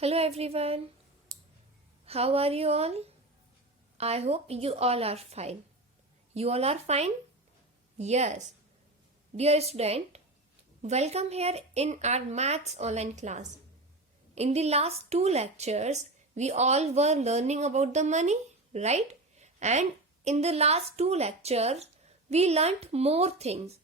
Hello everyone, how are you all? I hope you all are fine. You all are fine? Yes. Dear student, welcome here in our maths online class. In the last two lectures, we all were learning about the money, right? And in the last two lectures, we learnt more things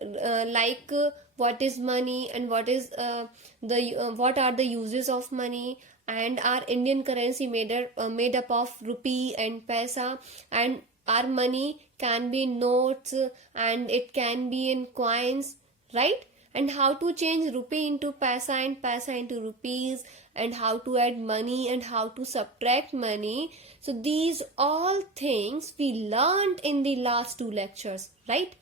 like what is money and what are the uses of money, and our Indian currency made up of rupee and paisa, and our money can be in notes and it can be in coins, right? And how to change rupee into paisa and paisa into rupees, and how to add money and how to subtract money. So these all things we learned in the last two lectures, right?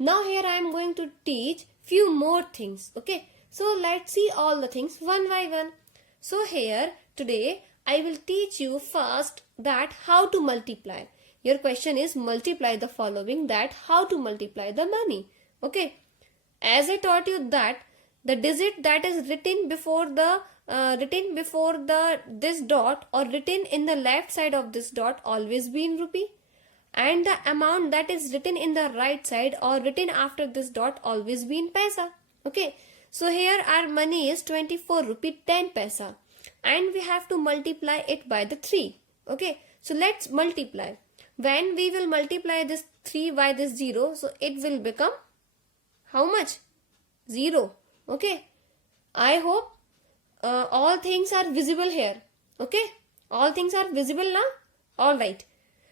Now here I am going to teach few more things. Okay, so let's see all the things one by one. So here today I will teach you first that how to multiply. Your question is multiply the following, that how to multiply the money. Okay, as I taught you that the digit that is written before the this dot or written in the left side of this dot always be in rupee, and the amount that is written in the right side or written after this dot always be in paisa. Okay, so here our money is 24 rupee 10 paisa, and we have to multiply it by the 3. Okay, so let's multiply. When we will multiply this 3 by this 0, so it will become how much? 0. Okay, I hope all things are visible here. Okay, all things are visible now. Alright,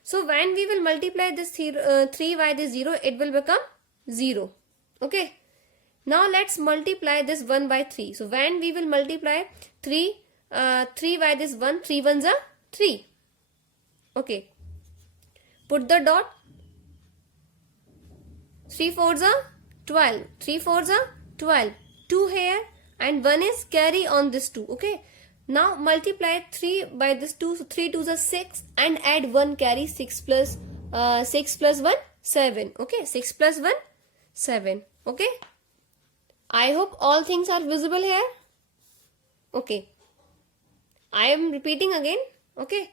so when we will multiply this 3 by this 0, it will become 0. Okay, now let's multiply this 1 by 3. So when we will multiply 3 by this 1, 3 ones are 3. Okay, put the dot. 3 fours are 12. 3 fours are 12. 2 here and 1 is carry on this 2. Okay, now multiply 3 by this 2. So 3 2s are 6 and add 1 carry. 6 plus 1 7. Okay, 6 plus 1 7. Okay, I hope all things are visible here. Okay, I am repeating again. Okay,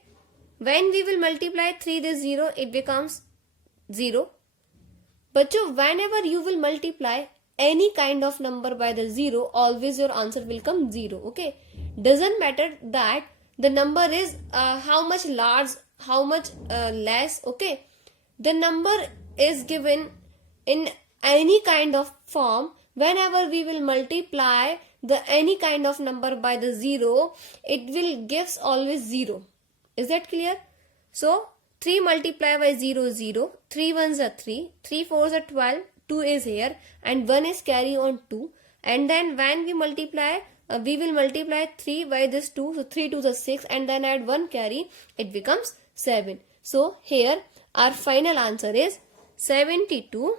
when we will multiply 3 this 0, it becomes 0. But whenever you will multiply any kind of number by the 0, always your answer will come 0. Okay, doesn't matter that the number is how much large, how much less. Okay, the number is given in any kind of form. Whenever we will multiply the any kind of number by the 0, it will gives always 0. Is that clear? So 3 multiplied by 0 is 0, 3 ones are 3, 3 fours are 12, 2 is here and 1 is carry on 2, and then when we multiply, we will multiply 3 by this 2, so 3 2s are 6 and then add 1 carry, it becomes 7. So here our final answer is 72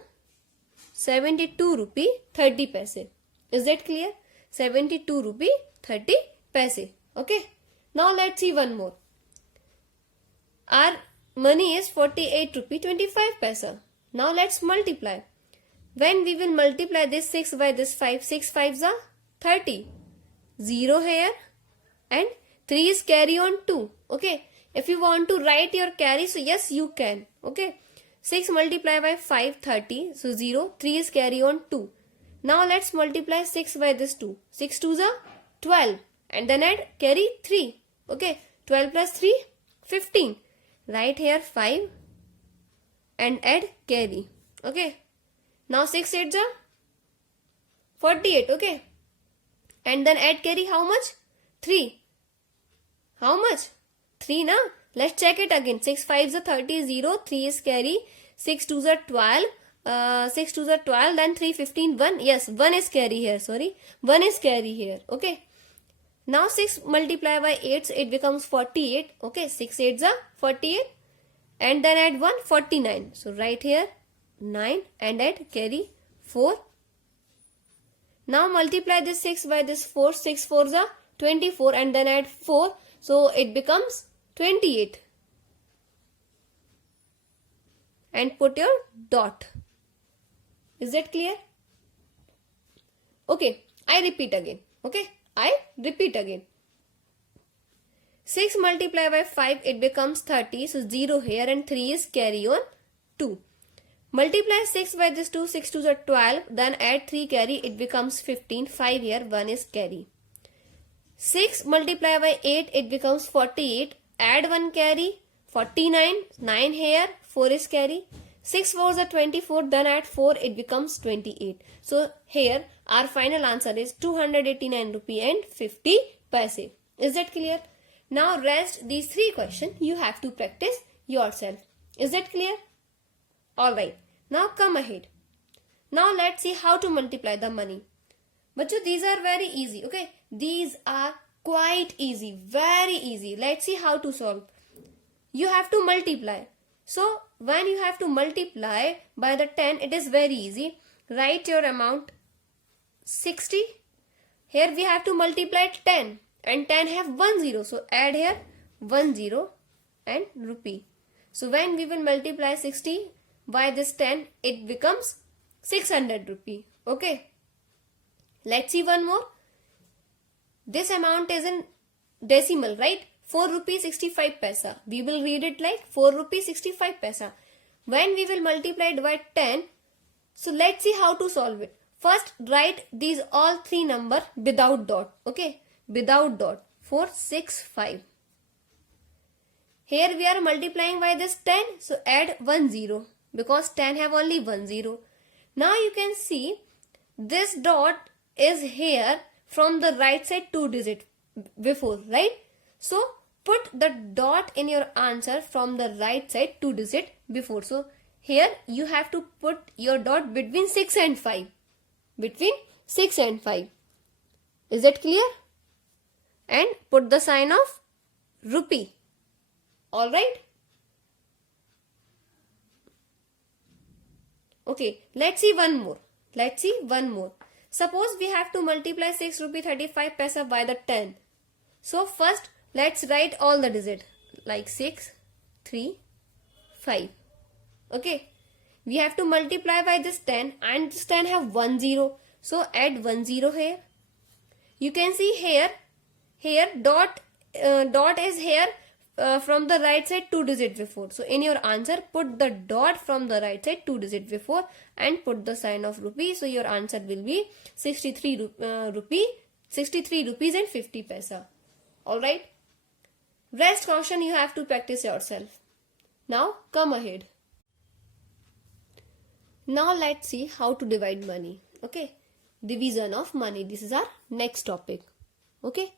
rupee 30 paise. Is that clear? 72 rupee 30 paise. Okay, now let's see one more. Our money is 48 rupee 25 paisa. Now let's multiply. When we will multiply this 6 by this 5, 6 5s are 30. 0 here and 3 is carry on 2. Okay, if you want to write your carry, so yes you can. Okay, 6 multiplied by 5 30, so 0, 3 is carry on 2. Now let's multiply 6 by this 2. 6 2s are 12 and then add carry 3. Okay, 12 plus 3 15. Write here 5 and add carry. Okay, now 6 8s are 48. Okay, and then add carry how much? 3. How much? 3 na? Let's check it again. 6 5s are 30, 0, 3 is carry, 6 2s are 12, 6 2s are 12, then 3 15, 1. Yes, 1 is carry here, sorry. 1 is carry here. Okay, now 6 multiplied by 8, so it becomes 48. Okay, 6 8s are 48 and then add 1, 49. So write here 9 and add carry 4. Now multiply this 6 by this 4. 6 4s are 24 and then add 4. So it becomes 28. And put your dot. Is that clear? Okay, I repeat again. Okay, I repeat again. 6 multiplied by 5, it becomes 30. So 0 here and 3 is carry on 2. Multiply 6 by this 2, 6 2s are 12. Then add 3 carry, it becomes 15. 5 here, 1 is carry. 6 multiplied by 8, it becomes 48. Add 1 carry, 49. 9 here, 4 is carry. 6 4s are 24. Then add 4, it becomes 28. So here our final answer is 289 rupee and 50 paise. Is that clear? Now rest these 3 questions you have to practice yourself. Is that clear? Alright. Now come ahead. Now let's see how to multiply the money. Bachcho, these are very easy. Okay. These are quite easy. Very easy. Let's see how to solve. You have to multiply. So when you have to multiply by the 10, it is very easy. Write your amount 60. Here we have to multiply 10. And 10 have 1 0. So add here 1 0 and rupee. So when we will multiply 60 by this 10, it becomes 600 rupee. Okay. Let's see one more. This amount is in decimal, right? 4 rupee 65 paisa. We will read it like 4 rupee 65 paisa. When we will multiply it by 10, so let's see how to solve it. First, write these all 3 numbers without dot. Okay. Without dot. 4 6 5. Here we are multiplying by this 10. So add 1 0. Because 10 have only 1 0. Now you can see this dot is here from the right side 2 digit before, right? So put the dot in your answer from the right side 2 digit before. So here you have to put your dot between 6 and 5. Between 6 and 5. Is that clear? And put the sign of rupee. Alright? Okay, let's see one more. Let's see one more. Suppose we have to multiply 6 rupee 35 paisa by the 10. So first let's write all the digits like 6, 3, 5. Okay. We have to multiply by this 10 and this 10 have 1 0. So add 1 0 here. You can see here dot is here from the right side 2 digit before. So in your answer put the dot from the right side 2 digit before and put the sign of rupee. So your answer will be 63 rupees and 50 paisa. Alright. Rest caution you have to practice yourself. Now come ahead. Now let's see how to divide money. Okay. Division of money. This is our next topic. Okay.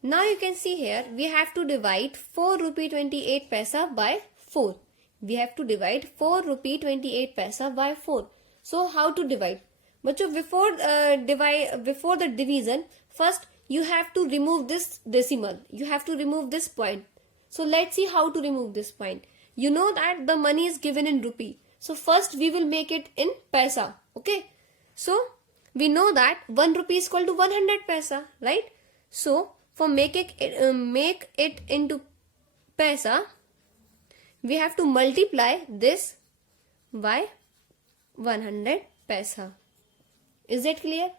Now you can see here we have to divide 4 rupee 28 paisa by 4. We have to divide 4 rupee 28 paisa by 4. So how to divide? But before the division, first you have to remove this decimal. You have to remove this point. So let's see how to remove this point. You know that the money is given in rupee. So first we will make it in paisa. Okay. So we know that 1 rupee is equal to 100 paisa, right? So for make it into paisa, we have to multiply this by 100 paisa. Is that clear?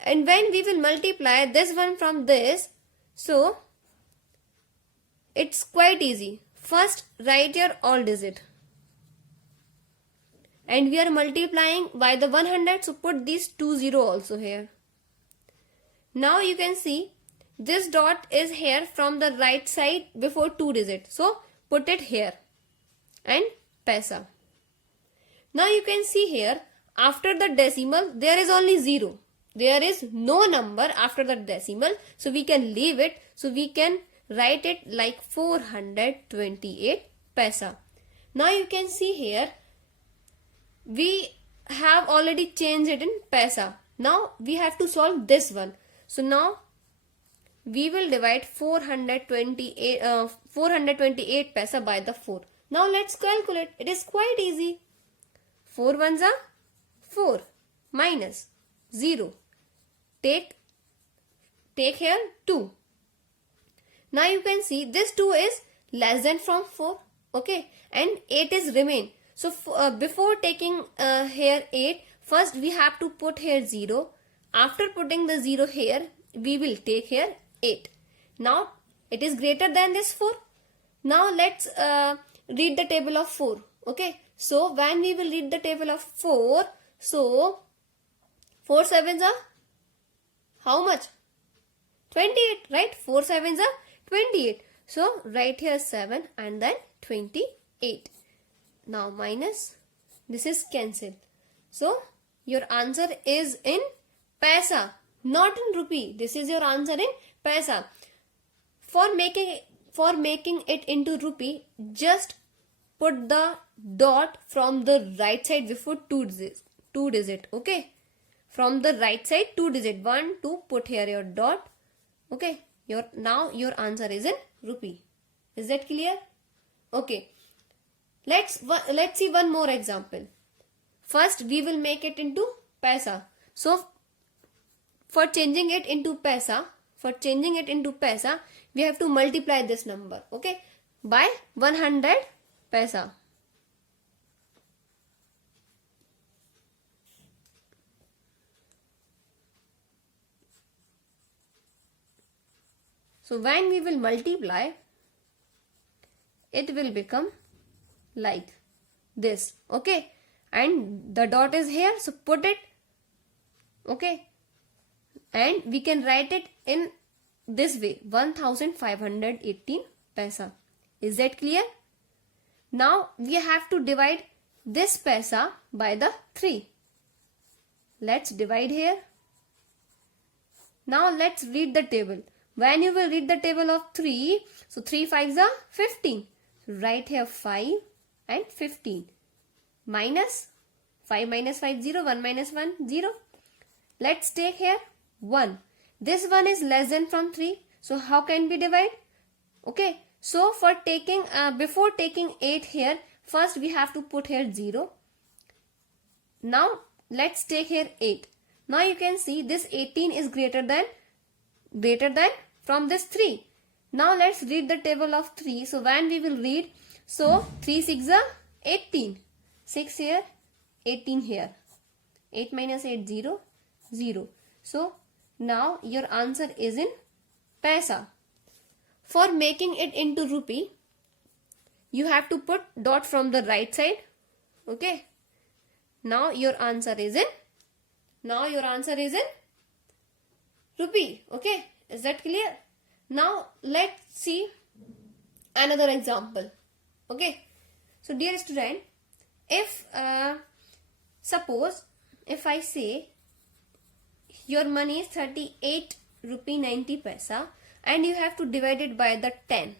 And when we will multiply this one from this, so it's quite easy. First write your all digit. And we are multiplying by the 100, so put these 2 0 also here. Now you can see this dot is here from the right side before 2 digits. So put it here and paisa. Now you can see here after the decimal there is only 0. There is no number after the decimal. So we can leave it. So we can write it like 428 paisa. Now you can see here we have already changed it in paisa. Now we have to solve this one. So now we will divide 428 paisa by the 4. Now let's calculate. It is quite easy. 4 ones are 4 minus 0. Take here 2. Now you can see this 2 is less than from 4. Okay. And 8 is remain. So before taking here 8, first we have to put here 0. After putting the 0 here, we will take here 8. Now It is greater than this 4. Now let's read the table of 4. Okay. So when we will read the table of 4, so 4 sevens are how much? 28, right? 4 sevens are 28. So write here 7 and then 28. Now minus, this is cancelled. So your answer is in paisa, not in rupee. This is your answer in paisa. For making it into rupee, just put the dot from the right side before 2 digit. Okay. From the right side 2 digit. 1, 2, put here your dot. Okay. Now your answer is in rupee. Is that clear? Okay. Let's see one more example. First we will make it into paisa. So for changing it into paisa, we have to multiply this number, okay, by 100 paisa. So when we will multiply, it will become like this, okay, and the dot is here, so put it, okay, and we can write it in this way, 1518 paisa. Is that clear? Now we have to divide this paisa by the 3. Let's divide here. Now let's read the table. When you will read the table of 3, so 3 5s are 15. So write here 5 and 15. Minus 5 minus 5 0, 1 minus 1 0. Let's take here 1. This one is less than from 3. So how can we divide? Okay. So for taking before taking 8 here, first we have to put here 0. Now let's take here 8. Now you can see this 18 is greater than from this 3. Now let's read the table of 3. So when we will read, so 3 6 are 18. 6 here, 18 here. 8 minus 8 0, 0. So now your answer is in paisa. For making it into rupee, you have to put dot from the right side. Okay. Now your answer is in rupee. Okay. Is that clear? Now let's see another example. Okay. So dear student, if suppose if I say your money is 38 rupee 90 paisa and you have to divide it by the 10.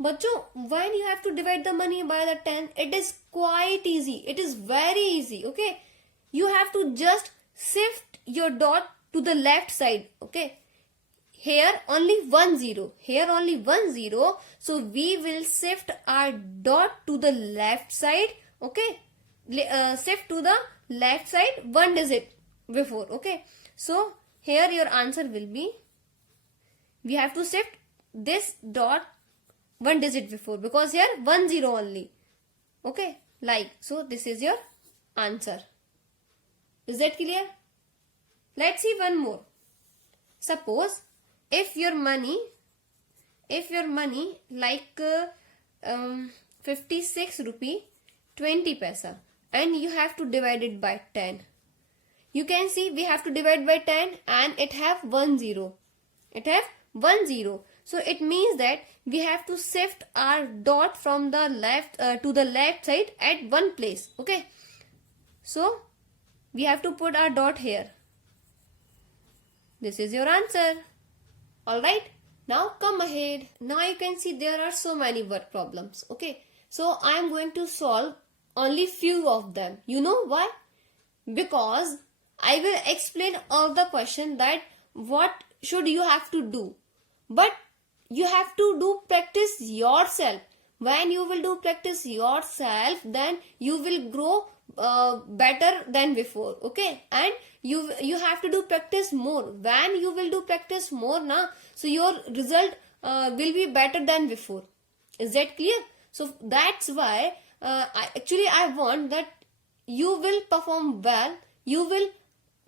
Bachcho, when you have to divide the money by the 10, it is quite easy. It is very easy. Okay. You have to just shift your dot to the left side. Okay. Here only 1 0. Here only 1 0. So we will shift our dot to the left side. Okay. Shift to the left side 1 digit before. Okay. So here your answer will be, we have to shift this dot 1 digit before, because here 1 0 only. Okay. Like so, this is your answer. Is that clear? Let's see one more. Suppose if your money like 56 rupee 20 paisa and you have to divide it by 10. You can see we have to divide by 10 and it have 1 0. It have 1 0. So it means that we have to shift our dot from the left to the left side at one place. Okay. So we have to put our dot here. This is your answer. Alright. Now come ahead. Now you can see there are so many word problems. Okay. So I am going to solve only few of them. You know why? Because I will explain all the question that what should you have to do. But you have to do practice yourself. When you will do practice yourself, then you will grow better than before. Okay. And you have to do practice more. When you will do practice more na, so your result will be better than before. Is that clear? So that's why I want that you will perform well. You will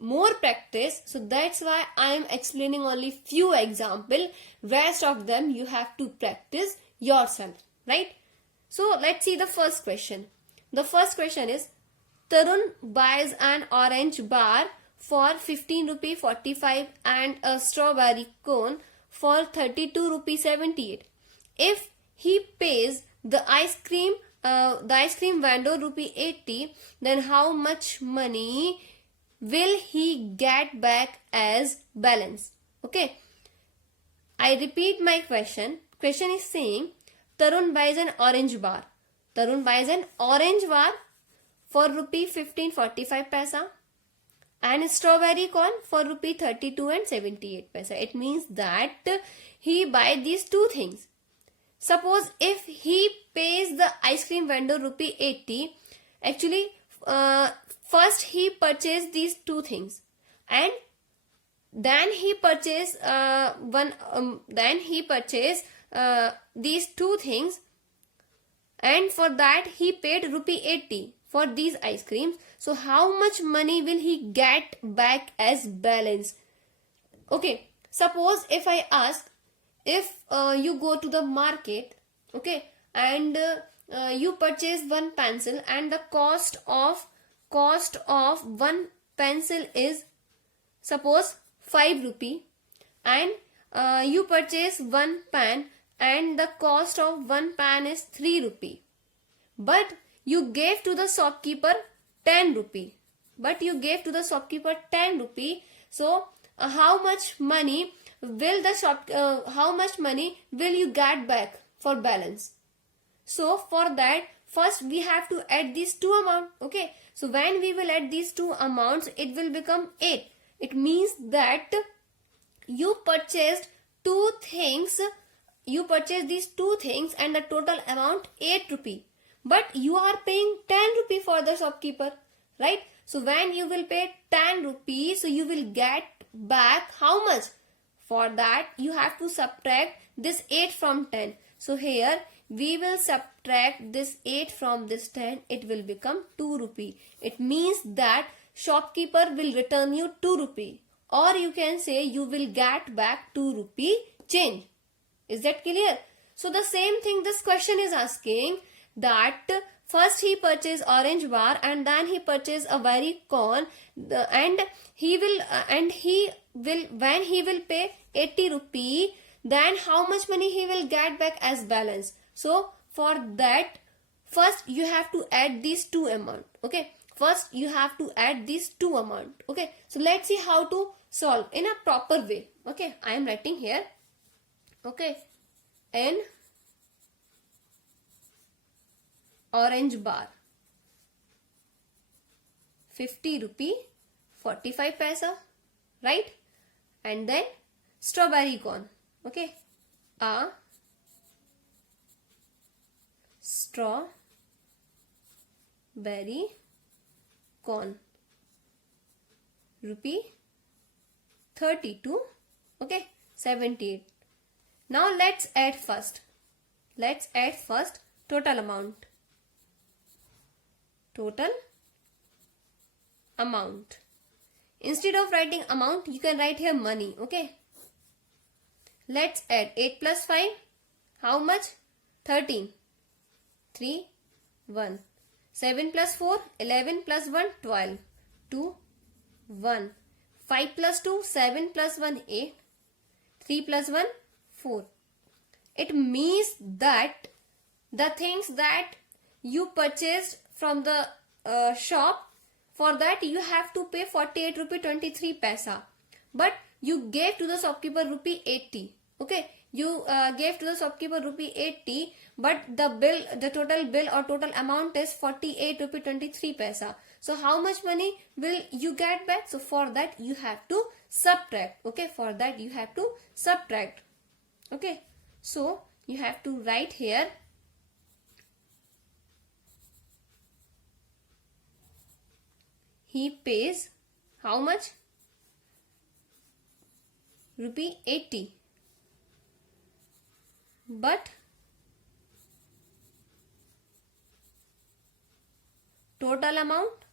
more practice, so that's why I am explaining only few example. Rest of them you have to practice yourself, right? So let's see the first question. The first question is, Tarun buys an orange bar for 15 rupee 45 and a strawberry cone for 32 rupee 78. If he pays the ice cream vendor rupee 80, then how much money will he get back as balance? Okay, I repeat my question. Question is saying, Tarun buys an orange bar. Tarun buys an orange bar for rupee 15.45 paisa and strawberry corn for rupee 32 and 78 paisa. It means that he buys these two things. Suppose if he pays the ice cream vendor rupee 80, actually first he purchased these two things and then he purchased these two things, and for that he paid rupee 80 for these ice creams. So how much money will he get back as balance? Okay, suppose if I ask, if you go to the market, okay, and you purchase one pencil and the cost of one pencil is suppose 5 rupee, and you purchase one pen and the cost of one pen is 3 rupee, but you gave to the shopkeeper 10 rupee. So how much money will you get back for balance? So for that, first we have to add these two amounts. Okay, so when we will add these two amounts, it will become 8. It means that you purchased these two things and the total amount 8 rupee, but you are paying 10 rupee for the shopkeeper, right? So when you will pay 10 rupees, so you will get back how much? For that you have to subtract this 8 from 10. So here we will subtract this 8 from this 10. It will become 2 rupee. It means that shopkeeper will return you 2 rupee, or you can say you will get back 2 rupee change. Is that clear? So the same thing this question is asking, that first he purchased orange bar and then he purchased a very corn, and when he will pay 80 rupee, then how much money he will get back as balance? So for that, first you have to add these two amount. Okay, first you have to add these two amount. Okay, so let's see how to solve in a proper way. Okay, I am writing here. Okay, an orange bar 50 rupee 45 paisa, right? And then strawberry corn. Okay, a strawberry corn rupee 32, okay, 78. Now let's add first total amount. Instead of writing amount, you can write here money. Okay, let's add 8 plus 5, how much? 13. 3, 1. 7 plus 4, 11 plus 1, 12. 2, 1. 5 plus 2, 7 plus 1, 8. 3 plus 1, 4. It means that the things that you purchased from the shop, for that you have to pay 48 rupee 23 paisa, but you gave to the shopkeeper rupee 80. Okay, you gave to the shopkeeper rupee 80, but the total bill or total amount is 48 rupee 23 paisa. So how much money will you get back? So for that you have to subtract. Okay, for that you have to subtract. Okay, so you have to write here he pays how much? Rupee 80. But total amount,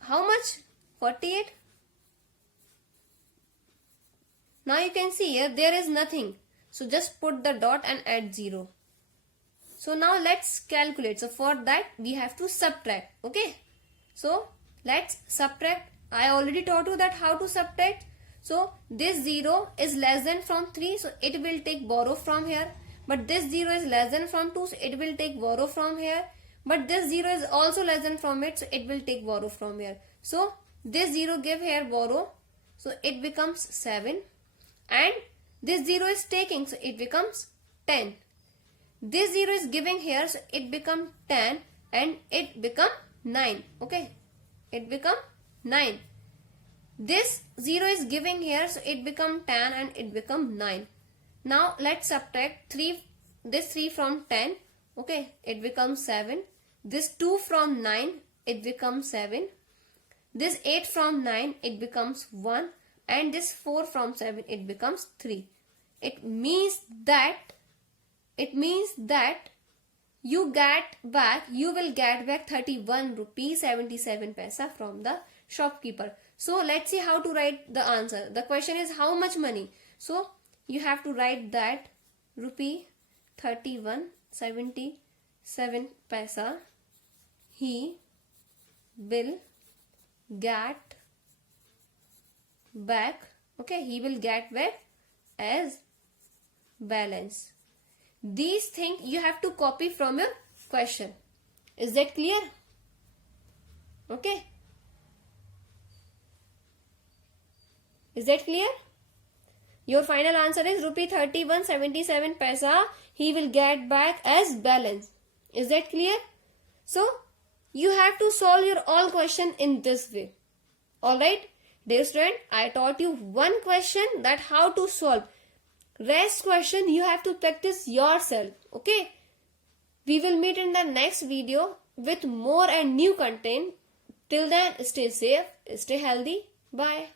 how much 48. Now you can see here there is nothing. So just put the dot and add 0. So now let's calculate. So for that we have to subtract. Okay. So let's subtract. I already taught you that how to subtract. So this 0 is less than from 3. So it will take borrow from here. But this 0 is less than from 2. So it will take borrow from here. But this 0 is also less than from it. So it will take borrow from here. So this 0 give here borrow. So it becomes 7. And this 0 is taking. So it becomes 10. This 0 is giving here. So it become 10. And it become 9. Okay. It become 9. This 0 is giving here. So it become 10 and it become 9. Now let's subtract 3. This 3 from 10. Okay. It becomes 7. This 2 from 9. It becomes 7. This 8 from 9. It becomes 1. And this 4 from 7. It becomes 3. It means that you will get back 31 rupees 77 paisa from the shopkeeper. So let's see how to write the answer. The question is how much money. So you have to write that rupee 31.77 paisa he will get back. Okay, he will get back as balance. These things you have to copy from your question. Is that clear? Okay. Is that clear? Your final answer is rupee 31.77 paisa he will get back as balance. Is that clear? So you have to solve your all question in this way. Alright. Dear student, I taught you one question that how to solve. Rest question you have to practice yourself. Okay. We will meet in the next video with more and new content. Till then, stay safe, stay healthy. Bye.